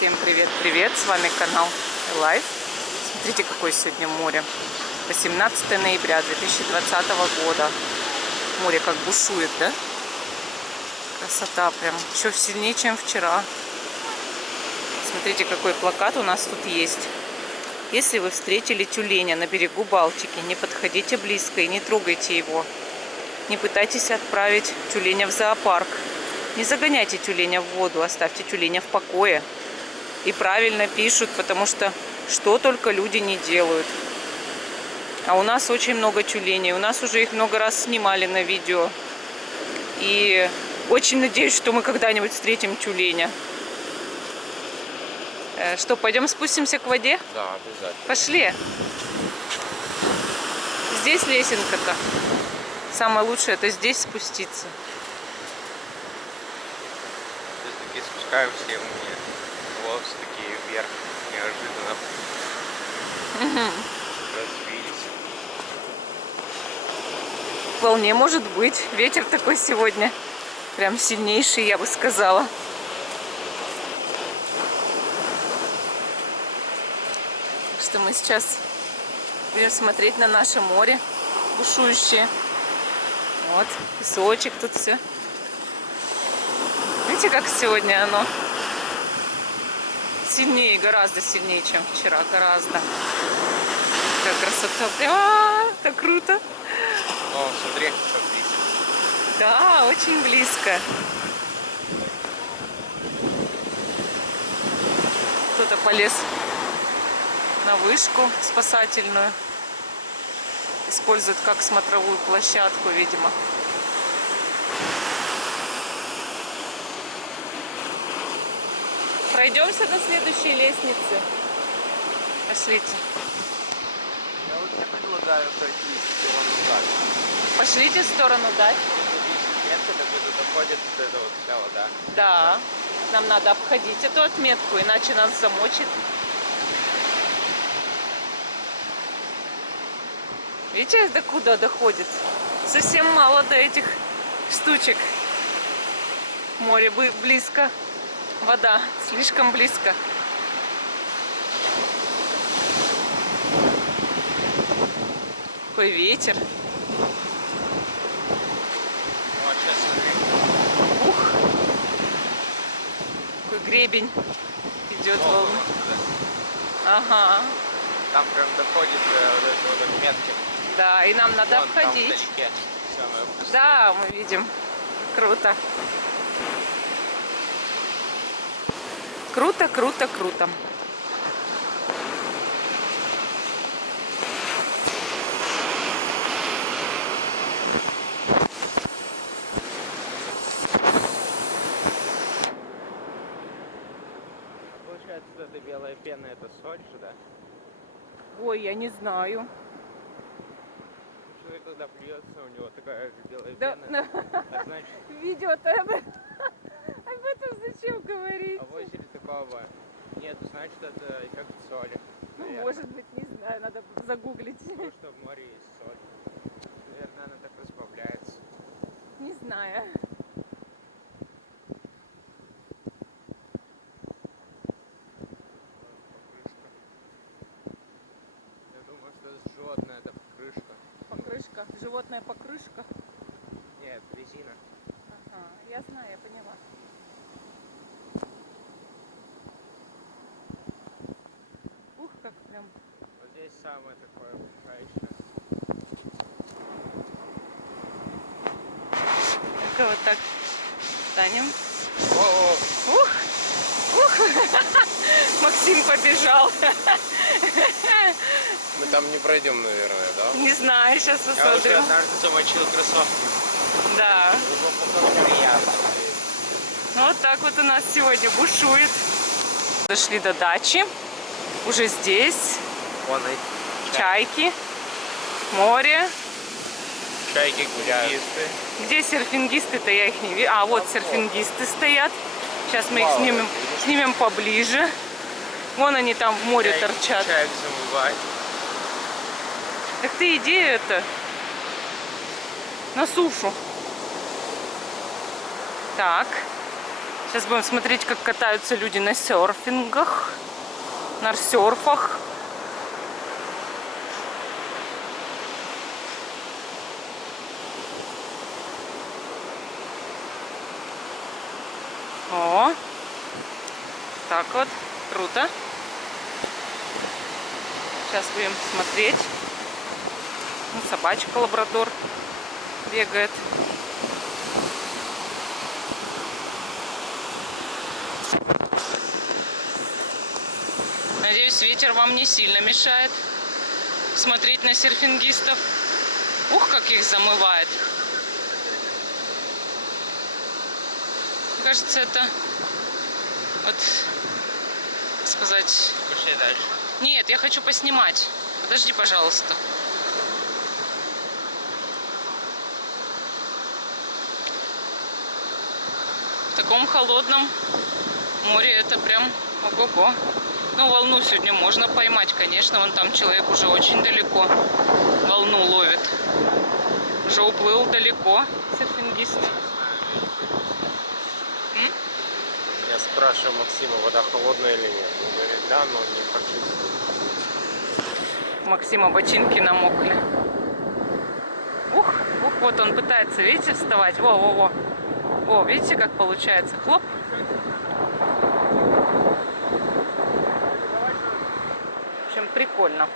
Всем привет-привет! С вами канал Life. Смотрите, какое сегодня море. 18 ноября 2020 года. Море как бушует, да? Красота прям. Еще сильнее, чем вчера. Смотрите, какой плакат у нас тут есть. Если вы встретили тюленя на берегу Балтики, не подходите близко и не трогайте его. Не пытайтесь отправить тюленя в зоопарк. Не загоняйте тюленя в воду, оставьте тюленя в покое. И правильно пишут, потому что только люди не делают. А у нас очень много тюленей. У нас уже их много раз снимали на видео. И очень надеюсь, что мы когда-нибудь встретим тюленя. Что, пойдем спустимся к воде? Да, обязательно. Пошли. Здесь лесенка-то. Самое лучшее это здесь спуститься. Здесь такие спускаемся, и у меня волосы такие вверх, неожиданно развились. Вполне может быть. Ветер такой сегодня прям сильнейший, я бы сказала. Что мы сейчас будем смотреть на наше море бушующее. Вот, песочек тут все. Видите, как сегодня оно сильнее, гораздо сильнее, чем вчера. Гораздо. Какая красота. Так круто. О, смотри, как близко. Да, очень близко. Кто-то полез на вышку спасательную. Используют как смотровую площадку, видимо. Пройдемся до следующей лестницы. Пошлите. Я вообще предлагаю пройти в сторону дальше. Пошлите в сторону дать. Метка, так это доходит до этого вся вода. Да. Нам надо обходить эту отметку, иначе нас замочит. Видите, до куда доходит? Совсем мало до этих штучек. Море близко. Вода слишком близко. Какой ветер. Вот сейчас смотри. Ух. Какой гребень идет волна. Ага. Там прям доходит до вот этой вот отметки. Да, и нам надо Вон, обходить. Там вдалеке самое вкусное. Да, мы видим. Круто. Круто, круто, круто. Получается, эта белая пена, это соль же, да? Ой, я не знаю. Человек, когда плюется, у него такая же белая Да, пена. А значит, видео-то об этом зачем говорить? а в озере такого нет, значит, это эффект соли. Ну, Наверное. может быть, не знаю, надо загуглить. Потому что в море есть соль. Наверное, она так разбавляется. Не знаю. Покрышка. Я думаю, что это животное, это покрышка. Покрышка. Животная покрышка. Нет, резина. Ага, я знаю, я поняла. Ух, как прям. Вот здесь самое такое пугающее. Только вот так станем. О-о! Ух! Ух! Максим побежал. Мы там не пройдем, наверное, да? Не знаю, сейчас Я уже посмотрим. однажды замочил кроссовки. Да. Приятно. Ну, вот так вот у нас сегодня бушует. Дошли до дачи. Уже здесь. Вон и Чайки. Море. чайки гуляют. Где серфингисты-то? Я их не вижу. А, вот серфингисты стоят. Сейчас мы их снимем поближе. Вон они там в море торчат. Чайк замывать. Так ты иди это на сушу. Так. Сейчас будем смотреть, как катаются люди на серфингах, на серфах. О, так вот, круто. Сейчас будем смотреть. Ну, собачка лабрадор бегает. Надеюсь, ветер вам не сильно мешает смотреть на серфингистов. Ух, как их замывает. Кажется, это вот, как сказать... Пошли дальше. Нет, я хочу поснимать. Подожди, пожалуйста. В таком холодном море это прям ого-го. Ну, волну сегодня можно поймать, конечно. Вон там человек уже очень далеко волну ловит. Уже уплыл далеко серфингист. Я спрашиваю Максима, вода холодная или нет. Он говорит, да, но не практически. У Максима ботинки намокли. Ух, ух, вот он пытается, видите, вставать. Во-во-во. О, видите, как получается? Хлоп. В общем, прикольно.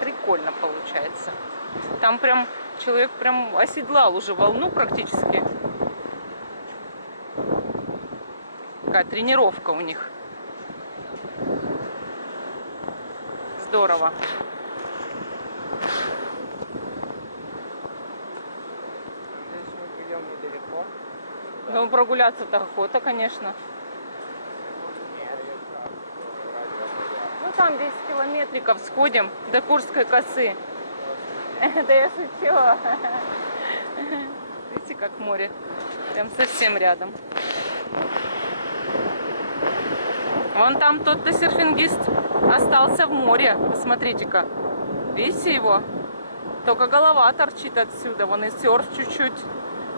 Прикольно получается. Там прям человек прям оседлал уже волну практически. Такая тренировка у них. Здорово. Здесь мы идем недалеко. Ну, прогуляться-то охота, конечно. Ну, там 10 километриков сходим до Курской косы. Да я шучу. Видите, как море. Прям совсем рядом. Вон там тот-то серфингист остался в море. Посмотрите-ка. Видите его? Только голова торчит отсюда. Вон и серф чуть-чуть.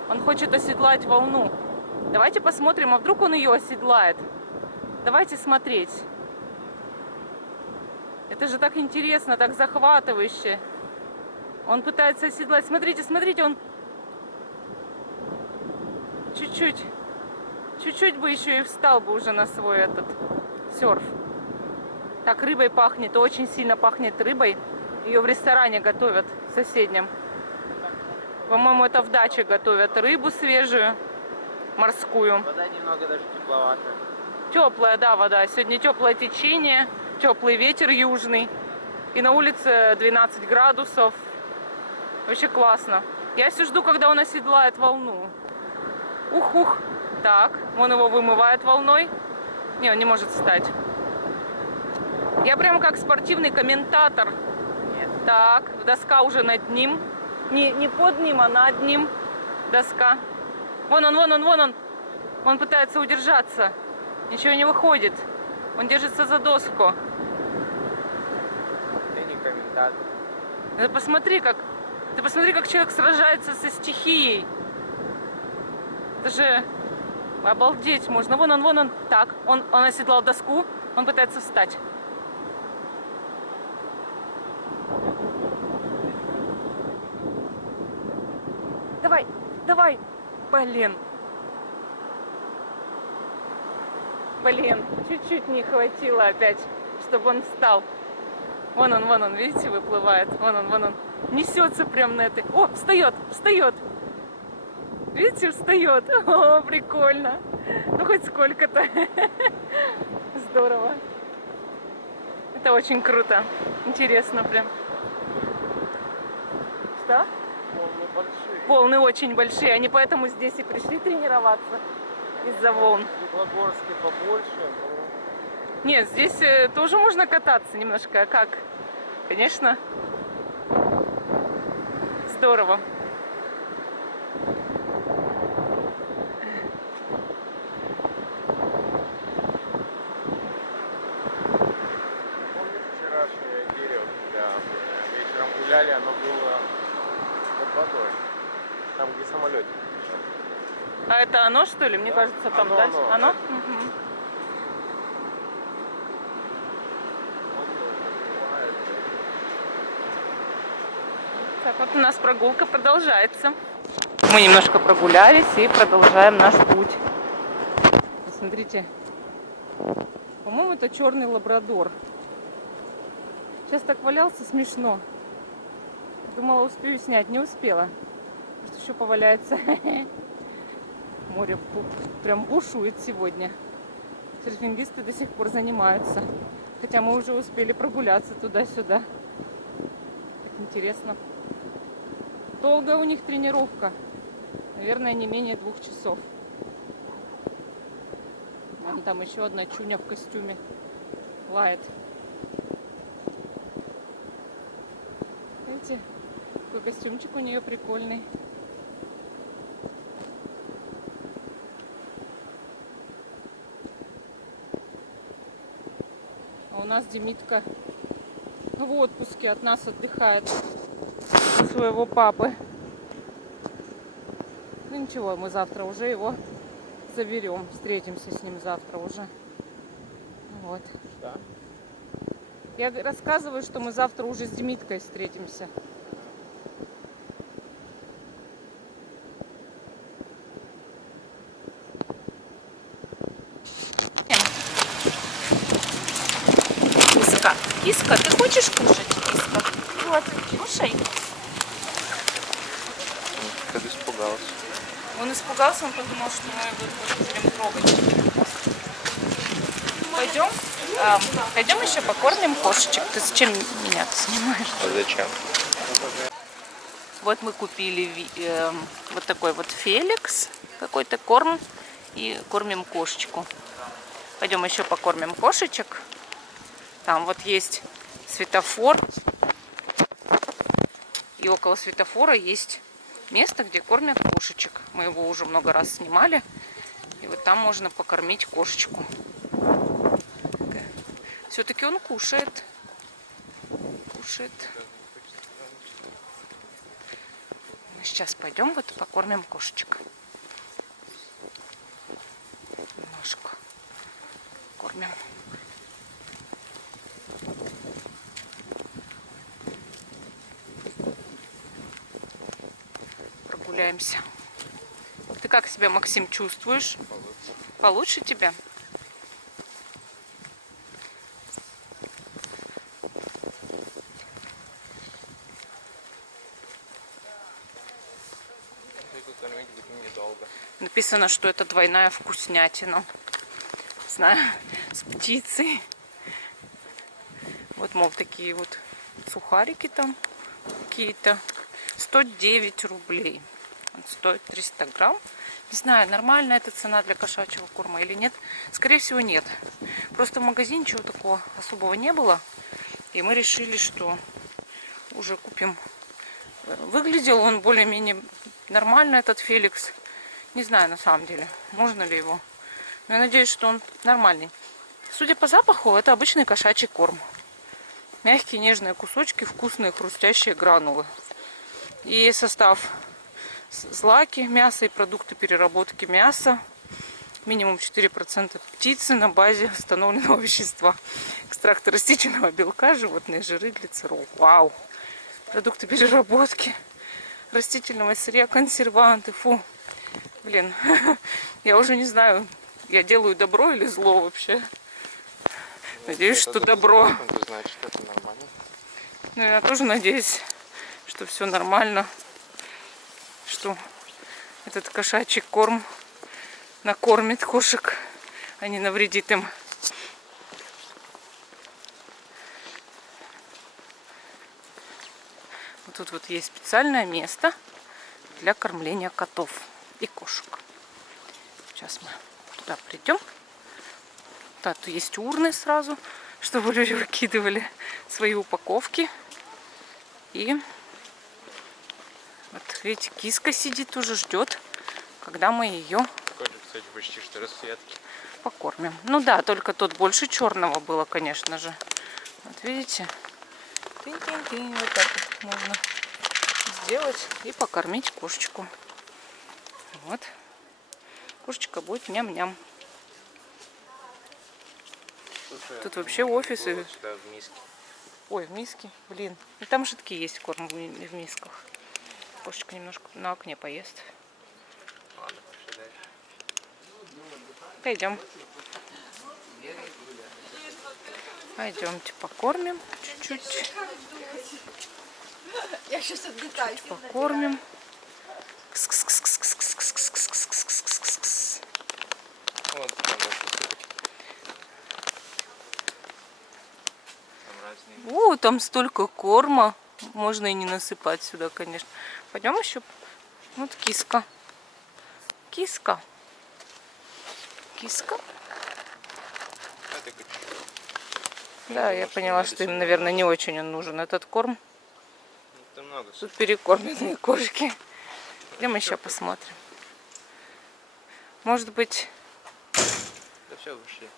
Он хочет оседлать волну. Давайте посмотрим, а вдруг он ее оседлает. Давайте смотреть. Это же так интересно, так захватывающе. Он пытается оседлать. Смотрите, смотрите, он чуть-чуть. Чуть-чуть бы еще и встал бы уже на свой этот серф. Так рыбой пахнет, очень сильно пахнет рыбой. Ее в ресторане готовят в соседнем. По-моему, это в даче готовят рыбу свежую, морскую. Вода немного даже тепловатая. Теплая, да, вода. Сегодня теплое течение, теплый ветер южный. И на улице 12 градусов. Вообще классно. Я все жду, когда он оседлает волну. Ух-ух. Так, он его вымывает волной. Не, он не может встать. Я прям как спортивный комментатор. Нет. Так, доска уже над ним. Не под ним, а над ним доска. Вон он, вон он, вон он. Он пытается удержаться. Ничего не выходит. Он держится за доску. Ты не комментатор. Ты посмотри, как человек сражается со стихией. Это же обалдеть можно. Вон он, вон он. Так, он оседлал доску. Он пытается встать. Давай, давай. Блин. Блин, чуть-чуть не хватило опять, чтобы он встал. Вон он, видите, выплывает. Вон он. Несется прям на этой. О, встает, встает. Видите, встает. О, прикольно. Ну, хоть сколько-то. Здорово. Это очень круто. Интересно прям. Что? Волны большие. Волны очень большие. Они поэтому здесь и пришли тренироваться. Из-за волн. В Светлогорске побольше, но... Нет, здесь тоже можно кататься немножко. А как? Конечно. Здорово. Помнишь вчерашнее дерево, когда вечером гуляли, оно было под водой. Там, где самолетик лежал. А это оно, что ли? Мне кажется, там Оно, дальше. оно. Оно? Мгм. Так, вот у нас прогулка продолжается. Мы немножко прогулялись и продолжаем наш путь. Посмотрите. По-моему, это черный лабрадор. Сейчас так валялся, смешно. Думала, успею снять, не успела. Может, еще поваляется. Море прям бушует сегодня. Серфингисты до сих пор занимаются. Хотя мы уже успели прогуляться туда-сюда. Так интересно. Долго у них тренировка. Наверное, не менее 2 часов. Вон там еще одна чуня в костюме лает. Видите, какой костюмчик у нее прикольный. А у нас Демитка в отпуске от нас отдыхает, у своего папы. Ну ничего, мы завтра уже его заберем. Встретимся с ним завтра уже. Вот. Да? Я рассказываю, что мы завтра уже с Демиткой встретимся. Киска, Киска, ты хочешь кушать, Киска? Вот, кушай. Как испугался. Он испугался, он подумал, что мы его будем трогать. Пойдем? Пойдем еще покормим кошечек. Ты зачем меня снимаешь? А зачем? Вот мы купили вот такой вот Феликс, какой-то корм, и кормим кошечку. Пойдем еще покормим кошечек. Там вот есть светофор, и около светофора есть место, где кормят кошечек. Мы его уже много раз снимали, и вот там можно покормить кошечку. Все-таки он кушает. Кушает. Мы сейчас пойдем вот покормим кошечек. Немножко кормим. Прогуляемся. Ты как себя, Максим, чувствуешь? Получше тебя? Написано, что это двойная вкуснятина. Знаю, с птицей. Вот, мол, такие вот сухарики там какие-то. 109 рублей. Он стоит 300 грамм. Не знаю, нормальная эта цена для кошачьего корма или нет. Скорее всего, нет. Просто в магазине ничего такого особого не было. И мы решили, что уже купим. Выглядел он более-менее нормально, этот Феликс. Не знаю, на самом деле, можно ли его. Но я надеюсь, что он нормальный. Судя по запаху, это обычный кошачий корм. Мягкие, нежные кусочки, вкусные, хрустящие гранулы. И состав: злаки, мясо и продукты переработки мяса. Минимум 4% птицы на базе установленного вещества. Экстракты растительного белка, животные жиры, глицерол. Вау! Продукты переработки растительного сырья, консерванты. Фу! Блин, я уже не знаю, я делаю добро или зло вообще. Надеюсь, что добро. Значит, это нормально. Ну, я тоже надеюсь, что все нормально. Что этот кошачий корм накормит кошек, а не навредит им. Вот тут вот есть специальное место для кормления котов и кошек. Сейчас мы туда придем. Да, тут есть урны сразу, чтобы люди выкидывали свои упаковки. И вот видите, киска сидит уже, ждет, когда мы ее Кстати, почти что расцветки. покормим. Ну да, только тут больше черного было, конечно же. Вот видите? Тынь-тынь-тынь. Вот так вот можно сделать и покормить кошечку. Вот. Кошечка будет ням-ням. Слушай, Тут вообще офисы. было сюда в миске. Ой, в миске, блин. И там жидкий есть корм в мисках. Кошечка немножко на окне поест. Ладно, пошли дальше. Пойдем. Пойдемте покормим чуть-чуть. Я сейчас отдыхаю. Покормим. Кс-кс-кс-кс-кс-кс-кс-кс-кс-кс-кс. Вот там можно посыпать. Там разные. Там столько корма. Можно и не насыпать сюда, конечно. Пойдем еще. Вот киска. Киска. Киска. Это как... Да, я поняла, что им, наверное, не очень он нужен, этот корм. Это много. Тут перекормленные кошки. Идем еще посмотрим. Может быть... Да все, вышли.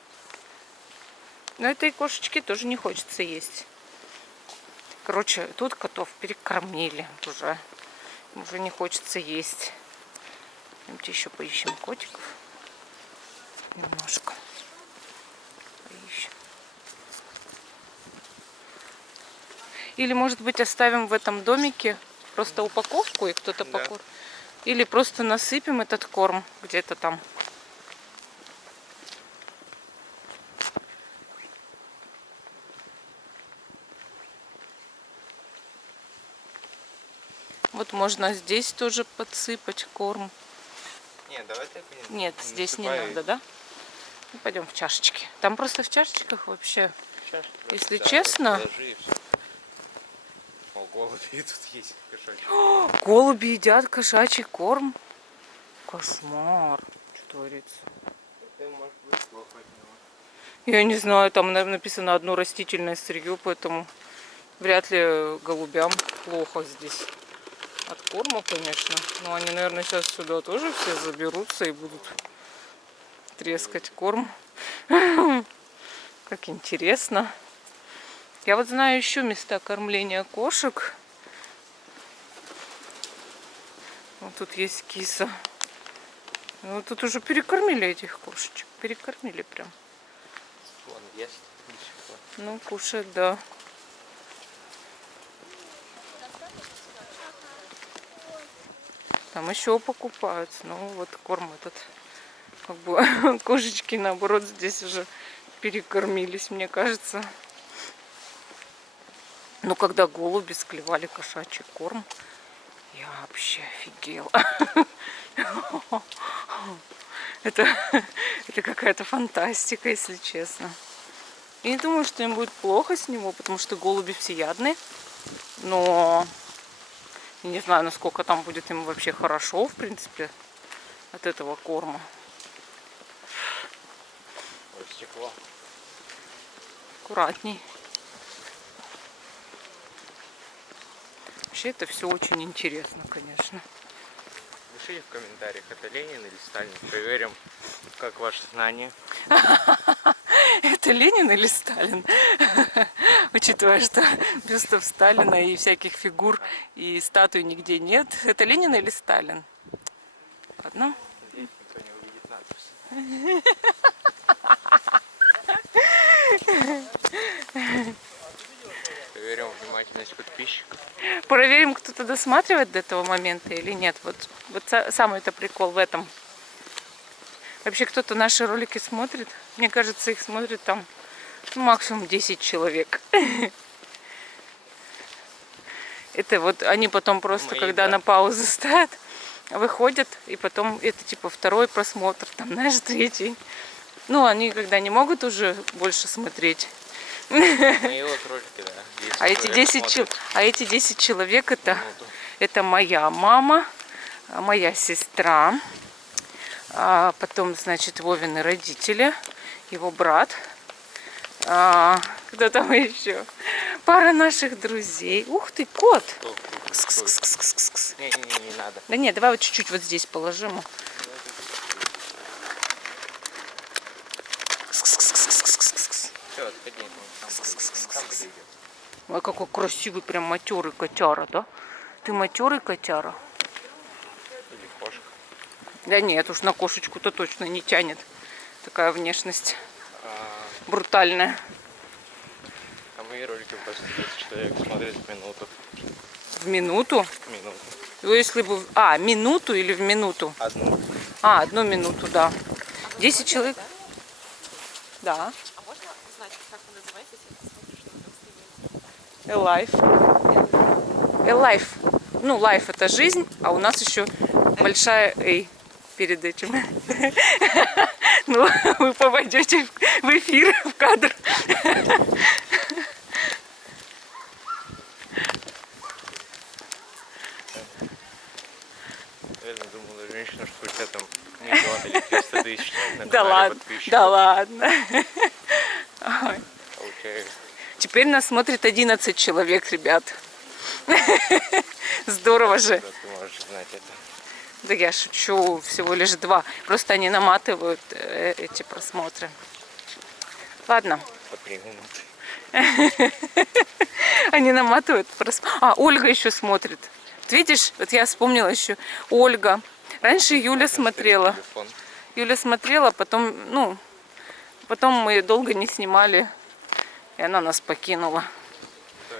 Но этой кошечке тоже не хочется есть. Короче, тут котов перекормили уже. Уже не хочется есть. Давайте еще поищем котиков. Немножко. Поищем. Или, может быть, оставим в этом домике просто упаковку и кто-то Да. покормит. Или просто насыпем этот корм где-то там. Вот можно здесь тоже подсыпать корм. Нет, давай так не... Нет, здесь не насыпай. надо, да? Ну, пойдем в чашечки. Там просто в чашечках вообще, Сейчас, если да, честно... положи и всё. О, голуби тут есть кошачий. Голуби едят кошачий корм. Кошмар. Что творится? Это может быть плохо от него. Я не знаю, там написано одно растительное сырье, поэтому вряд ли голубям плохо здесь. От корма, конечно. Но они, наверное, сейчас сюда тоже все заберутся и будут трескать корм. Как интересно. Я вот знаю еще места кормления кошек. Вот тут есть киса. Ну, тут уже перекормили этих кошечек. Перекормили прям. Вон ест до сих пор. Ну, кушает, да. Там еще покупаются. Ну, вот корм этот. Как бы кошечки, наоборот, здесь уже перекормились, мне кажется. Но когда голуби склевали кошачий корм, я вообще офигела. Это какая-то фантастика, если честно. Я не думаю, что им будет плохо с него, потому что голуби всеядные. Но я не знаю, насколько там будет им вообще хорошо, в принципе, от этого корма. Ой, стекло. Аккуратней. Вообще это все очень интересно, конечно. Пишите в комментариях, это Ленин или Сталин. Проверим, как ваши знания. Это Ленин или Сталин? Учитывая, что бюстов Сталина и всяких фигур и статуй нигде нет. Это Ленин или Сталин? Ладно. Надеюсь, никто не увидит надпись. Проверим внимательность подписчиков. Проверим, кто-то досматривает до этого момента или нет. Вот самый-то прикол в этом. Вообще кто-то наши ролики смотрит. Мне кажется, их смотрит там максимум 10 человек. Это вот они потом просто, Мои, когда да. на паузу ставят, выходят, и потом это типа второй просмотр, там, знаешь, третий. Ну, они когда не могут уже больше смотреть. Мои вот ролики, да. А эти 10 человек минуту. это моя мама, моя сестра, потом, значит, Вовины родители, его брат, кто там еще, пара наших друзей. Ух ты, кот! Кс-кс-кс-кс-кс-кс. Не надо. Да нет, давай вот чуть-чуть вот здесь положим. Кс-кс-кс-кс-кс-кс. Все, отходи. Он сам подойдет. Ой, какой красивый, прям матерый котяра, да? Ты матерый котяра? Или кошка. Да нет, уж на кошечку-то точно не тянет. Такая внешность А, брутальная. а мои ролики просто 10 человек смотрят в минуту. В минуту? Минуту. Ну, если бы... А, минуту или в минуту? Одну. А, 1 минуту, да. А вы 10 блогер, человек? да? Да. А можно узнать, как вы называетесь, я посмотрю, что вы там A снимаете? life. A life. Ну, life это жизнь, а у нас еще большая A перед этим. Ну, вы попадете в эфир, в кадр. Реально думала женщина, что у тебя там миллион или 300 тысяч на Да канале ладно, подписчиков. да ладно. Получается. Теперь нас смотрит 11 человек, ребят. Здорово же. Да, ты можешь знать это. Да я шучу, всего лишь 2. Просто они наматывают эти просмотры. Ладно. По 3 минуты. Они наматывают просмотры. А, Ольга еще смотрит. Вот видишь, вот я вспомнила еще. Ольга. Раньше Юля смотрела. Телефон. Юля смотрела, потом, ну, потом мы долго не снимали. И она нас покинула. Так.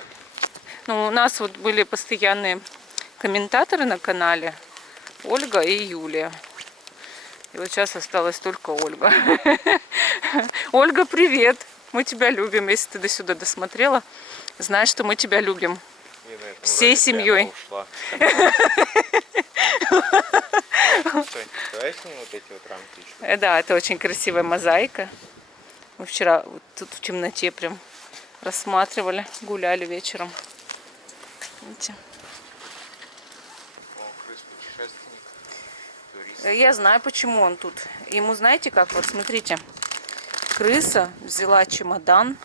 Ну, у нас вот были постоянные комментаторы на канале. Ольга и Юлия. И вот сейчас осталась только Ольга. Ольга, привет! Мы тебя любим. Если ты до сюда досмотрела, знаешь, что мы тебя любим. И на этом Всей ролике семьей. она ушла. Стой, давай снимем вот эти вот рамки еще. Да, это очень красивая мозаика. Мы вчера вот тут в темноте прям рассматривали, гуляли вечером. Видите? О, крыс-путешественник, турист. Я знаю, почему он тут. Ему, знаете как, вот смотрите, крыса взяла чемодан,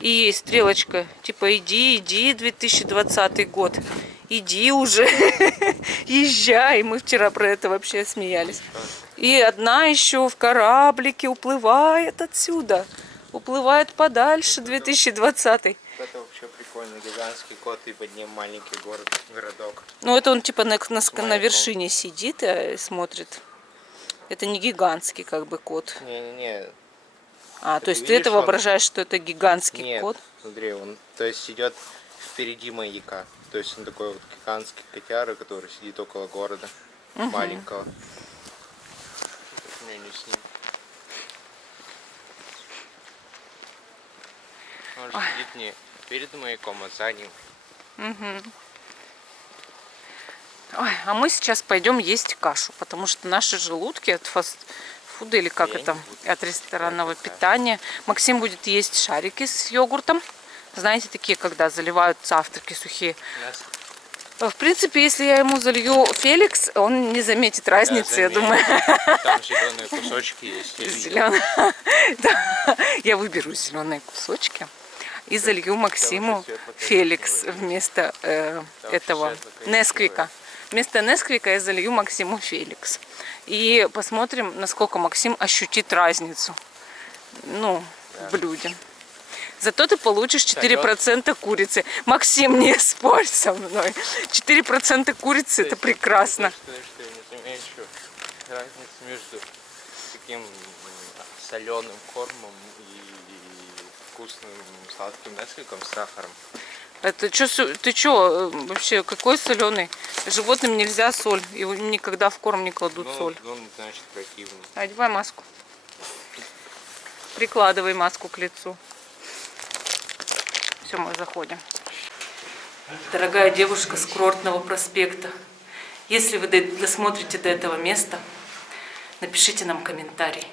и ей стрелочка, типа, иди, 2020 год, иди уже, езжай. Мы вчера про это вообще смеялись. И одна еще в кораблике уплывает отсюда, уплывает подальше, 2020. Это вообще прикольно, гигантский кот и под ним маленький городок. Ну, это он типа на вершине сидит и смотрит. Это не гигантский как бы кот. Не-не-не. А, Ты то есть ты видишь, это он- воображаешь, что это гигантский Нет, кот? смотри, он, то есть, идет впереди маяка. То есть он такой вот гигантский котяра, который сидит около города маленького. Не с ним. Он же сидит не перед маяком, а за ним. Ой, а мы сейчас пойдем есть кашу, потому что наши желудки от фастфуда или как Я это, не буду. от ресторанного Я такая. питания. Максим будет есть шарики с йогуртом. Знаете, такие, когда заливают завтраки сухие. В принципе, если я ему залью Феликс, он не заметит разницы, я думаю. Там зеленые кусочки есть. я видел. Зеленый. Да. Я выберу зеленые кусочки и залью Максиму светло-коричневый. Феликс вместо этого светло-коричневый. Несквика. Вместо Несквика я залью Максиму Феликс. И посмотрим, насколько Максим ощутит разницу, ну, в блюде. Зато ты получишь 4% курицы. Максим, не спорь со мной. 4% курицы, это прекрасно. Что я не замечу разницу между таким соленым кормом и вкусным сладким несквиком с сахаром. Это ты чё, вообще, какой соленый? Животным нельзя соль. Его никогда в корм не кладут соль. Он, значит, противный. Одевай маску. Прикладывай маску к лицу. Все, мы заходим. Дорогая девушка с Курортного проспекта, если вы досмотрите до этого места, напишите нам комментарий.